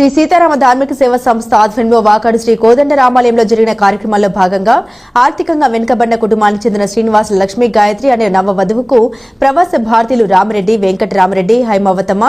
శ్రీ సీతారామ ధార్మిక సేవా సంస్థ ఆధ్వర్యంలో వాకాడు శ్రీ కోదండరామాలయంలో జరిగిన కార్యక్రమాల్లో భాగంగా ఆర్థికంగా వెనుకబడిన కుటుంబానికి చెందిన శ్రీనివాస్ లక్ష్మీ గాయత్రి అనే నవ వధువుకు ప్రవాస భారతీయులు రామరెడ్డి, వెంకటరామరెడ్డి, హైమవతమ్మ,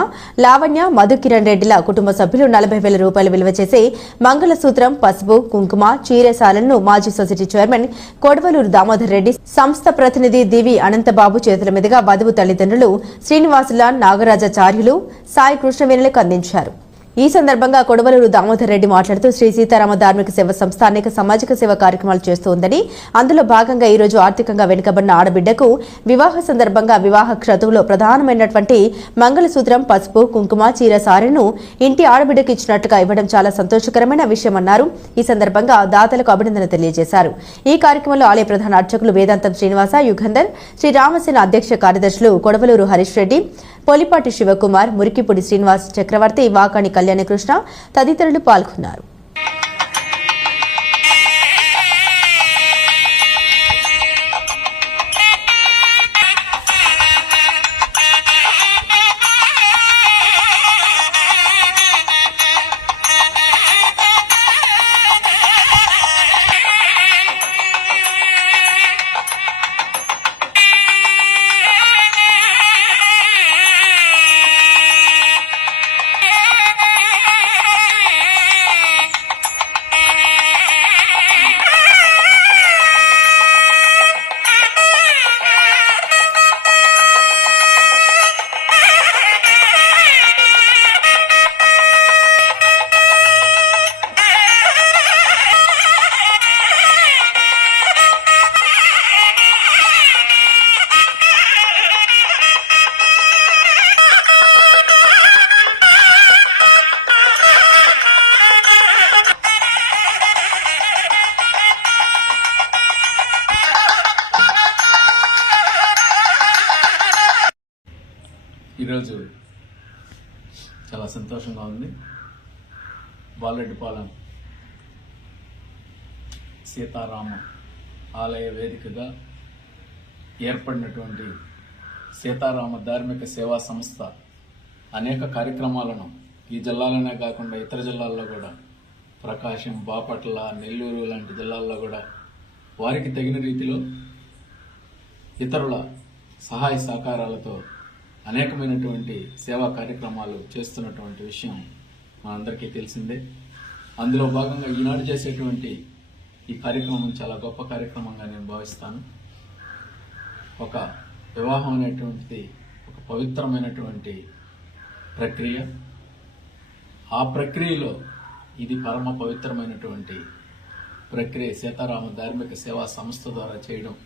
లావణ్య, మధు కిరణ్ రెడ్డిల కుటుంబ సభ్యులు 40,000 రూపాయలు విలువ చేసే మంగళసూత్రం, పసుపు, కుంకుమ, చీరసాలను మాజీ సొసైటీ చైర్మన్ కొడవలూరు దామోదర్ రెడ్డి, సంస్థ ప్రతినిధి దివి అనంతబాబు చేతుల మీదుగా వధువు తల్లిదండ్రులు శ్రీనివాసుల నాగరాజాచార్యులు, సాయి కృష్ణవేణులకు అందించారు. ఈ సందర్భంగా కొడవలూరు దామోదర్ రెడ్డి మాట్లాడుతూ శ్రీ సీతారామ ధార్మిక సేవా సంస్థ అనేక సామాజిక సేవా కార్యక్రమాలు చేస్తోందని, అందులో భాగంగా ఈ రోజు ఆర్థికంగా వెనుకబడిన ఆడబిడ్డకు వివాహ సందర్భంగా వివాహ క్రతువులో ప్రధానమైనటువంటి మంగళసూత్రం, పసుపు, కుంకుమ, చీర సారెను ఇంటి ఆడబిడ్డకు ఇచ్చినట్లుగా ఇవ్వడం చాలా సంతోషకరమైన విషయమన్నారు. ఈ సందర్భంగా దాతలకు అభినందన తెలియజేశారు. ఈ కార్యక్రమంలో ఆలయ ప్రధాన అర్చకులు వేదాంతం శ్రీనివాస, యుగంధర్, శ్రీ రామసేన అధ్యక్ష కార్యదర్శులు కొడవలూరు హరీష్ రెడ్డి, పొలిపాటి శివకుమార్, మురికిపూడి శ్రీనివాస్ చక్రవర్తి, వాకాణి కళ్యాణకృష్ణ తదితరులు పాల్గొన్నారు. ఈరోజు చాలా సంతోషంగా ఉంది. బాలరెడ్డిపాలెం సీతారామ ఆలయ వేదికగా ఏర్పడినటువంటి సీతారామ ధార్మిక సేవా సంస్థ అనేక కార్యక్రమాలను ఈ జిల్లాలోనే కాకుండా ఇతర జిల్లాల్లో కూడా, ప్రకాశం, బాపట్ల, నెల్లూరు లాంటి జిల్లాల్లో కూడా వారికి తగిన రీతిలో ఇతరుల సహాయ సహకారాలతో అనేకమైనటువంటి సేవా కార్యక్రమాలు చేస్తున్నటువంటి విషయం మనందరికీ తెలిసిందే. అందులో భాగంగా ఈనాడు చేసేటువంటి ఈ కార్యక్రమం చాలా గొప్ప కార్యక్రమంగా నేను భావిస్తాను. ఒక వివాహం అనేటువంటిది ఒక పవిత్రమైనటువంటి ప్రక్రియ. ఆ ప్రక్రియలో ఇది పరమ పవిత్రమైనటువంటి ప్రక్రియ సీతారామ ధార్మిక సేవా సంస్థ ద్వారా చేయడం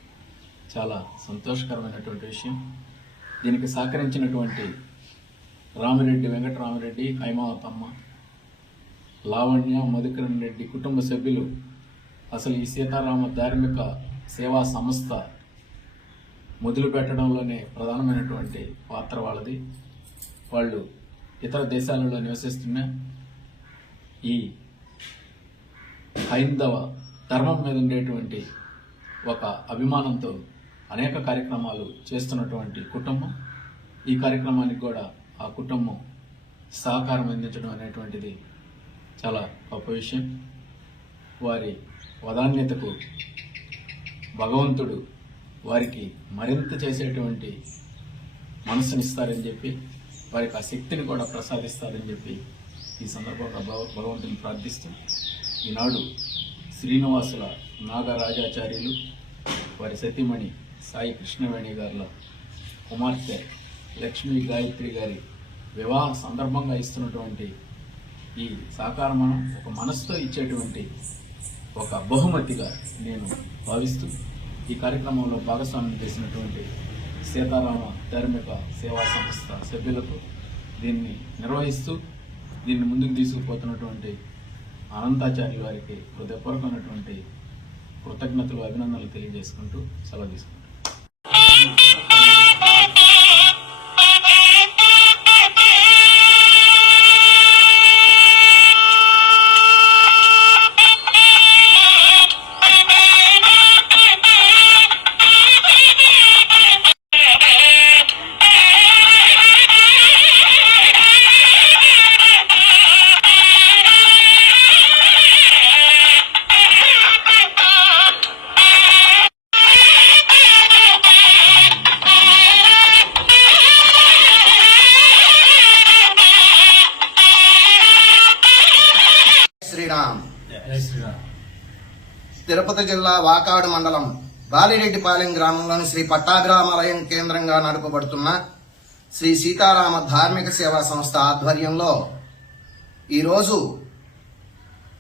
చాలా సంతోషకరమైనటువంటి విషయం. దీనికి సహకరించినటువంటి రామిరెడ్డి, వెంకటరామరెడ్డి, హైమవతమ్మ, లావణ్య, మధుకిరణ్ రెడ్డి కుటుంబ సభ్యులు అసలు ఈ సీతారామ ధార్మిక సేవా సంస్థ మొదలు పెట్టడంలోనే ప్రధానమైనటువంటి పాత్ర వాళ్ళది. వాళ్ళు ఇతర దేశాలలో నివసిస్తున్న ఈ హైందవ ధర్మం మీద ఉండేటువంటి ఒక అభిమానంతో అనేక కార్యక్రమాలు చేస్తున్నటువంటి కుటుంబం. ఈ కార్యక్రమానికి కూడా ఆ కుటుంబం సహకారం అందించడం అనేటువంటిది చాలా గొప్ప విషయం. వారి వదాన్యతకు భగవంతుడు వారికి మరింత చేసేటువంటి మనసునిస్తారని చెప్పి, వారికి ఆ శక్తిని కూడా ప్రసాదిస్తారని చెప్పి ఈ సందర్భంగా భగవంతుని ప్రార్థిస్తూ, ఈనాడు శ్రీనివాసుల నాగరాజాచార్యులు, వారి సతీమణి సాయి కృష్ణవేణి గారుల కుమార్తె లక్ష్మీ గాయత్రి గారి వివాహ సందర్భంగా ఇస్తున్నటువంటి ఈ సహకారం ఒక మనసుతో ఇచ్చేటువంటి ఒక బహుమతిగా నేను భావిస్తూ, ఈ కార్యక్రమంలో భాగస్వామ్యం చేసినటువంటి సీతారామ ధార్మిక సేవా సంస్థ సభ్యులకు, దీన్ని నిర్వహిస్తూ దీన్ని ముందుకు తీసుకుపోతున్నటువంటి అనంతాచార్య వారికి హృదయపూర్వకమైనటువంటి కృతజ్ఞతలు, అభినందనలు తెలియజేసుకుంటూ సెలవు తీసుకుంటాం. శ్రీరామ్. జై శ్రీరామ్. తిరుపతి జిల్లా వాకాడు మండలం బాలిరెడ్డిపాలెం గ్రామంలోని శ్రీ పట్టాభిరామాలయం కేంద్రంగా నడపబడుతున్న శ్రీ సీతారామ ధార్మిక సేవా సంస్థ ఆధ్వర్యంలో ఈరోజు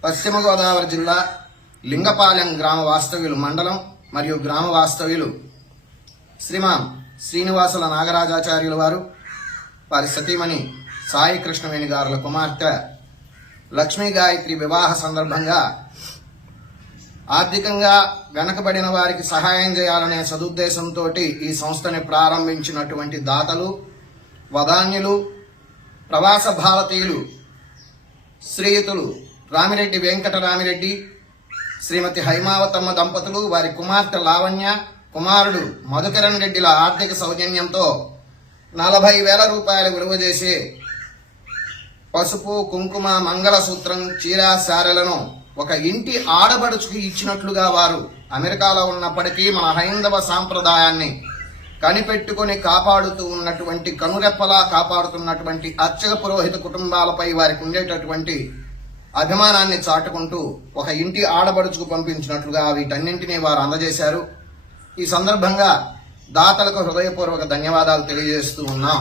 పశ్చిమ గోదావరి జిల్లా లింగపాలెం గ్రామ వాస్తవ్యులు మండలం మరియు గ్రామ వాస్తవ్యులు శ్రీమాన్ శ్రీనివాసుల నాగరాజాచార్యుల వారు, వారి సతీమణి సాయి కృష్ణవేణి గారుల కుమార్తె లక్ష్మీ గాయత్రి వివాహ సందర్భంగా ఆర్థికంగా వెనకబడిన వారికి సహాయం చేయాలనే సదుద్దేశంతో ఈ సంస్థని ప్రారంభించినటువంటి దాతలు, వదాన్యులు, ప్రవాస భారతీయులు శ్రీయుతులు రామిరెడ్డి వెంకటరామిరెడ్డి, శ్రీమతి హైమావతమ్మ దంపతులు, వారి కుమార్తె లావణ్య, కుమారుడు మధుకరణ్ రెడ్డిల ఆర్థిక సౌజన్యంతో 40,000 రూపాయలు విలువ చేసే పసుపు, కుంకుమ, మంగళసూత్రం, చీర, శారెలను ఒక ఇంటి ఆడబడుచుకు ఇచ్చినట్లుగా వారు అమెరికాలో ఉన్నప్పటికీ మన హైందవ సాంప్రదాయాన్ని కనిపెట్టుకుని కాపాడుతూ ఉన్నటువంటి, కనురెప్పలా కాపాడుతున్నటువంటి అర్చక పురోహిత కుటుంబాలపై వారికి ఉండేటటువంటి అభిమానాన్ని చాటుకుంటూ ఒక ఇంటి ఆడబడుచుకు పంపించినట్లుగా వీటన్నింటినీ వారు అందజేశారు. ఈ సందర్భంగా దాతలకు హృదయపూర్వక ధన్యవాదాలు తెలియజేస్తూ ఉన్నాం.